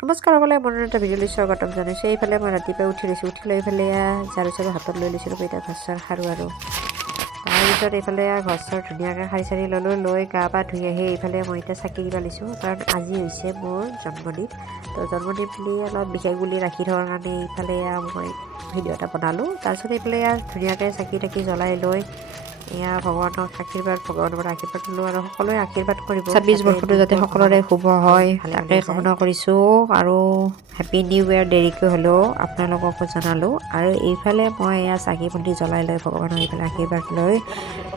নমস্কাৰ সকলে মনৰ এটা ভিডিঅ'লৈ স্বাগতম জনাইছোঁ। এইফালে মই ৰাতিপুৱাই উঠি লৈছোঁ, উঠি লৈ এইফালে ঝাৰু চাৰু হাতত লৈ লৈছিলোঁ, এতিয়া ঘৰ চৰ সাৰোঁ আৰু তাৰপিছত এইফালে ঘৰ চৰ ধুনীয়াকৈ সাৰি চাৰি ল'লোঁ, লৈ গা পা ধুই আহি এইফালে মই এতিয়া চাকি দিব লৈছোঁ, কাৰণ আজি হৈছে মোৰ জন্মদিন। তো জন্মদিন বুলি অলপ বিশেষ বুলি ৰাখি থোৱাৰ কাৰণে এইফালে মই ভিডিঅ' এটা বনালোঁ। তাৰপিছত এইফালে ধুনীয়াকৈ চাকি তাকি জ্বলাই লৈ এয়া ভগৱানক আশীৰ্বাদ, ভগৱানৰ পৰা আশীৰ্বাদ ল'লোঁ আৰু সকলোৱে আশীৰ্বাদ কৰিব। 26 বৰ্ষটো যাতে সকলোৰে শুভ হয় তাকে কামনা কৰিছোঁ আৰু হেপী নিউ ইয়েৰ দেৰিকৈ হ'লেও আপোনালোককো জনালোঁ। আৰু এইফালে মই এয়া চাকি বন্তি জ্বলাই লৈ ভগৱানৰ এইফালে আশীৰ্বাদ লৈ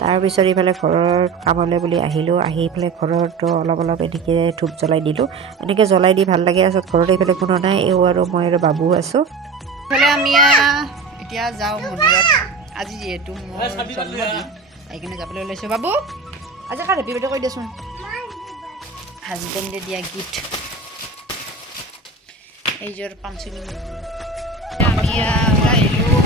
তাৰপিছত এইফালে ঘৰৰ কামলৈ বুলি আহিলোঁ। আহি এইফালে ঘৰতো অলপ এনেকৈ ধূপ জ্বলাই দিলোঁ, এনেকৈ জ্বলাই দি ভাল লাগে। তাৰপিছত ঘৰত এইফালে কোনো নাই, এও আৰু মই আৰু বাবু আছোঁ। এইফালে আমি এতিয়া যাওঁ মন্দিৰত, আজি যিহেতু মোৰ জন্মদিন সেইকাৰণে যাবলৈ ওলাইছোঁ। বাবু আজি কাৰ হেপী বাৰ্থডে কৈ দিয়াচোন। হাজবেণ্ডে দিয়া গিফ্ট এইযোৰ পাঞ্চলি। আমি আহিলোঁ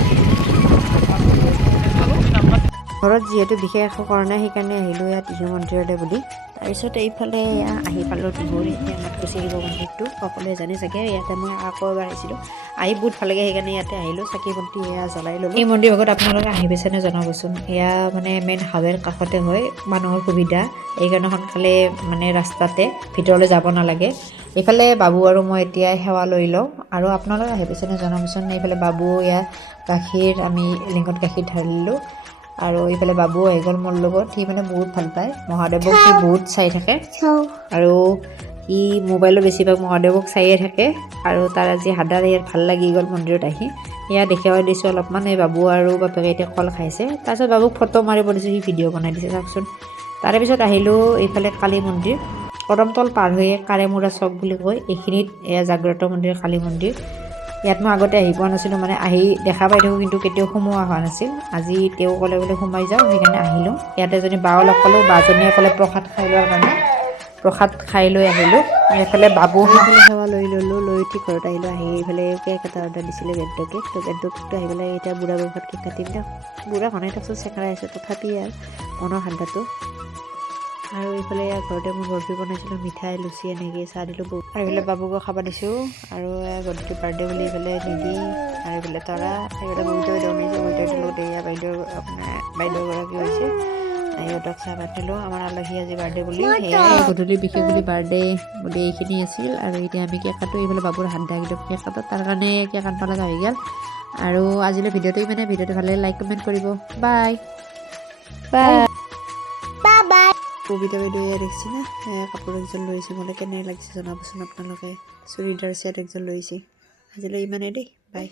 ঘৰত যিহেতু বিশেষ একো কৰা নাই সেইকাৰণে আহিলোঁ ইয়াত টিহু মন্দিৰলৈ বুলি। তাৰপিছত এইফালে আহি পালোঁ টিহুৰ মাতকুছি শিৱ মন্দিৰটো, সকলোৱে জানে চাগে। ইয়াতে মই আকৌ এবাৰ আহিছিলোঁ, আহি বহুত ভাল লাগে, সেইকাৰণে ইয়াতে আহিলোঁ। চাকি বন্তি জ্বলাই ল'লোঁ। এই মন্দিৰ ভাগত আপোনালোকে আহি পাইছেনে জনাবচোন। এয়া মানে মেইন হাইৱেৰ কাষতে হয়, মানুহৰ সুবিধা এইকাৰণে সোনকালে মানে ৰাস্তাতে ভিতৰলৈ যাব নালাগে। এইফালে বাবু আৰু মই এতিয়া সেৱা লৈ লওঁ আৰু আপোনালোকে আহি পাইছেনে জনাবচোন। এইফালে বাবু ইয়াত গাখীৰ, আমি লিংকত গাখীৰ ঢালিলোঁ আৰু এইফালে বাবু আহি গ'ল মোৰ লগত। সি মানে বহুত ভাল পায় মহাদেৱক, সি বহুত চাই থাকে আৰু সি মোবাইলত বেছিভাগ মহাদেৱক চায়ে থাকে। আৰু তাৰ আজি হাদাৰ ইয়াত ভাল লাগি গ'ল মন্দিৰত আহি। এয়া দেখুৱাই দিছোঁ অলপমান। এই বাবু আৰু বাপেকে এতিয়া কল খাইছে। তাৰপিছত বাবুক ফটো মাৰিব দিছোঁ, সি ভিডিঅ' বনাই দিছে চাওকচোন। তাৰে পিছত আহিলোঁ এইফালে কালী মন্দিৰ, কদমতল পাৰ হৈয়ে কাৰেমূৰা চক বুলি কয়, এইখিনিত এয়া জাগ্ৰত মন্দিৰ, কালী মন্দিৰ। ইয়াত মই আগতে আহি পোৱা নাছিলোঁ, মানে আহি দেখা পাই থাকোঁ কিন্তু কেতিয়াও সোমোৱা হোৱা নাছিল। আজি তেওঁ ক'লে বোলে সোমাই যাওঁ, সেইকাৰণে আহিলোঁ। ইয়াতে এজনী বাও লগ পালোঁ, বাজনীয়ে ক'লে প্ৰসাদ খাই লোৱাৰ কাৰণে প্ৰসাদ খাই লৈ আহিলোঁ। এইফালে বাবু সেইফালে সেৱা লৈ ল'লোঁ, লৈ উঠি ঘৰত আহিলোঁ। আহি এইফালে কেক এটা অৰ্ডাৰ দিছিলে, বেড্ড কেক। তো বেড্ড কেকটো আহি পেলাই এতিয়া বুঢ়া বয়সত কেক কাটিম দিয়ক। বুঢ়া ঘনাই তাৰপিছত চেকৰাই আছে, তথাপি আৰু মনৰ ঠাণ্ডাটো। আৰু এইফালে ঘৰতে মই বৰফি বনাইছিলোঁ, মিঠাই লুচি এনেকৈ চাহ দিলোঁ বহুত। আৰু এইফালে বাবুকো খাব দিছোঁ আৰু গধূলি বাৰ্থডে বুলি এইফালে নিদি আৰু এইফালে তৰা এইফালে ববিতা বাইদেউ বনাইছে। ববিতা বাইদেউৰ লগত এয়া বাইদেউগৰাকী হৈছে, সিহঁতক চাহ ভাত দিলোঁ। আমাৰ আলহী আজি বাৰ্থডে বুলি, সেয়াই গধূলি বিশেষ বুলি বাৰ্থডে বুলি এইখিনি আছিল। আৰু এতিয়া আমি কেক কাটো, এইফালে বাবুৰ হাত দাগ একদম কেক কাটো, তাৰ কাৰণে কেক আনিব লগা হৈ গ'ল। আৰু আজিলৈ ভিডিঅ'টো ইমানে। ভিডিঅ'টো ভালে লাইক কমেণ্ট কৰিব। Bye bye bye. ববিতা বাইদেউ এয়া দেখিছে না, কাপোৰ একযোৰ লৈছে, মোলৈ কেনে লাগিছে জনাবচোন আপোনালোকে। চুৰিদাৰ ছেট একযোৰ লৈছে। আজিলৈ ইমানেই দেই, বাই।